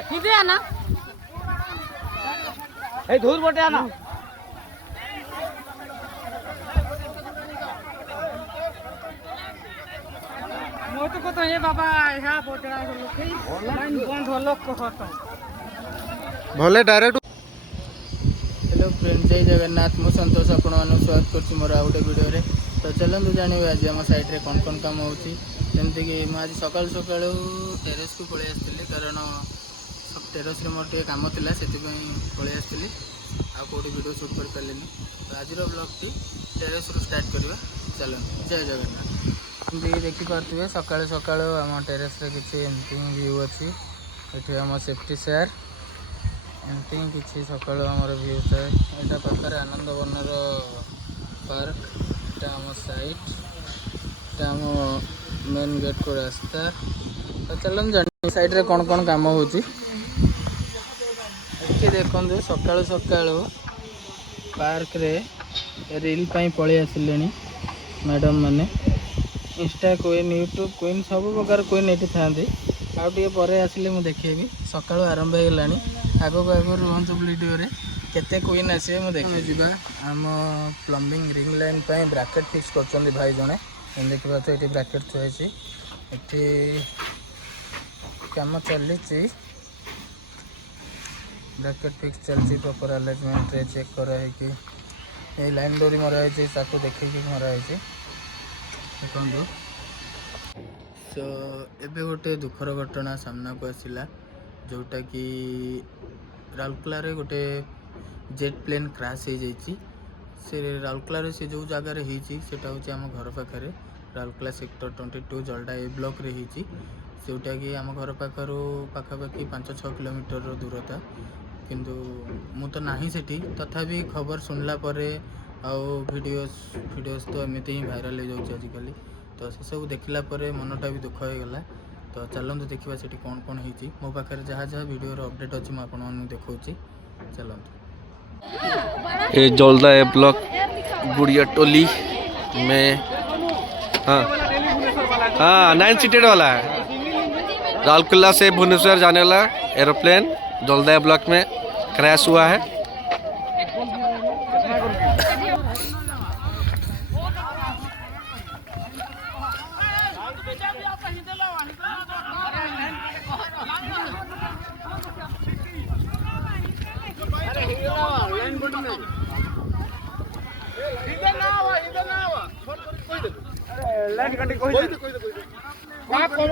किती आहे ना हे धूर बोटे आहे ना मोठं कोतो हे बाबा ह्या बोटेला लाइन बंद हो लोक होतो भले डायरेक्ट। हेलो फ्रेंड, जय जगन्नाथ। मु संतोष आपण स्वागत कर मोर आ गोटे वीडियो। तो चलते जानवे आज आम साइड कौन कौन काम होमती कि आज सकाल सका टेरेस को पलि आसती कारण टेरेस मोर टे कम थी से पलि आसती आउटी वीडियो शूट कर पारे। तो आज ब्लॉग टी टेरेस रू स्टार्ट करवा। चलते जय जगन्नाथ। एमती देखिपे सका सका आम टेरेस किसी एमती व्यू अच्छी ये आम सेफ्टी सेयार एमती किसी सका व्यू थाए। यहाँ पाखे आनंद बनर पार्क এটা আমার সাইট, এটা আমার মেন গেট को रास्ता। तो चलन जानी साइड रे कौन कौन काम होची एठी देखंदु। सकाळु सकाळु पार्क रे रील पाई पळी आसिलेनी मैडम माने। इंस्टा क्वीन, यूट्यूब क्वीन सब प्रकार क्वीन एठी थांदी। आउ टिके परे आसिले मु देखेबी। सकाळु आरंभ हो गलानी। आगो आगो रुहंतु वीडियो रे केते क्वीन आसे मु देखि जिबा। आम प्लम्बिंग रिंग लाइन पे ब्रैकेट फिक्स कर भाई जड़े देखा। तो ये ब्रैकेट थी ये कम चली ब्रैकेट फिक्स चलती प्रॉपर अरेंजमेंट रे चेक कराई कि ये लाइन डोरी मराई देखी मराई देखो। सो एबे गोटे दुखर घटना सामना को आसला जोटा कि राउरकेला रे गोटे जेट प्लेन क्रैश हो जाइए। से राउरकेला से जो जगार होटा हूँ आम घर पाखे राउरकेला सेक्टर 22 जलडा ए ब्लॉक रे होती जोटा कि आम घर पाखर पाखापाखि 5-6 किलोमीटर दूरता। किंतु मु तो नाही सेठी तथापि खबर सुनला परे आउ वीडियोस तो एमती ही भाइराल हो जाऊँच आजिकल। तो से सब देखला परे मनटा भी दुख हो गला। तो चलते देखा सेठी कौन कौन होती मो पाखे जहाँ जहाँ वीडियो अपडेट अच्छी मुझे देखा। चलते ये जलदा है ब्लॉक गुड़िया टोली में। हाँ हाँ 9 सीटेड वाला है। राउरकेला से भुवनेश्वर जाने वाला एरोप्लेन जलदा ब्लॉक में क्रैश हुआ है।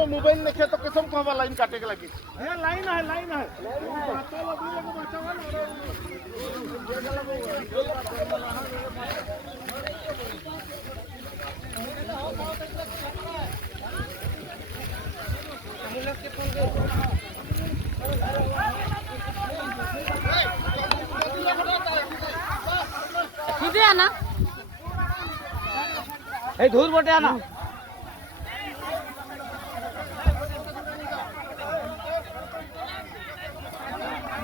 मोबाइल देखे तो कसम कहवा लाइन काटे के लगी लाइन है किती आहे ना हे धूर बोटे आहे ना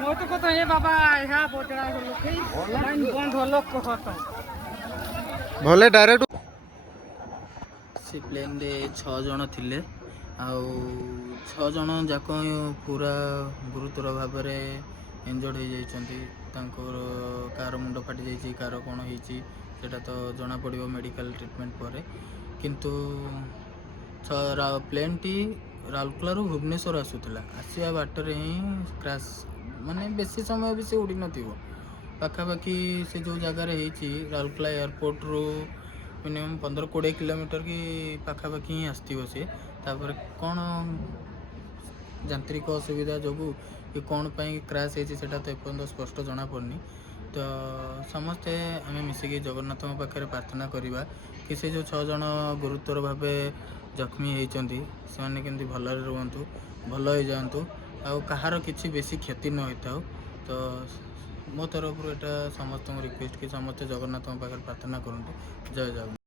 मोठं कोतो हे बाबा ह्या बोटेला लाइन बंद हो लोक होतो भले डायरेक्ट। से प्लेन रे 6 जन थिले आउ 6 जन जाक पूरा गुरुतर भाव में इंजर्ड हो जाइछंती। कार मुंड फाटी जाइए, कार कौन होटा तो जना पड़ो मेडिकल ट्रिटमेंट पर। किंतु प्लेन टी राउरकेला भुवनेश्वर आसूला आसवा बाटर ही क्रैश माने बेसी समय भी से उड़ी न पाखापाखि से जो जगार राउरकेला एयरपोर्ट रू मिनिमम 15-20 किलोमीटर की पाखापाखि ही आसो सी। तापर कौन यांत्रिक असुविधा जो कि कौन पाई क्रैश होता तो एपर्यंत स्पष्ट जना पड़नी। तो समस्ते आम मिसिकी जगन्नाथ पाखे प्रार्थना करवा कि से जो 6 जन गुरुतर भाव जख्मी होती से केमती भल रुहतु भल हो जातु आउ कहार किसी बेसी क्षति न होता। तो मो तरफ यहाँ समस्त रिक्वेस्ट कि समस्ते जगन्नाथ पाखे प्रार्थना करूँ। जय जगन्नाथ।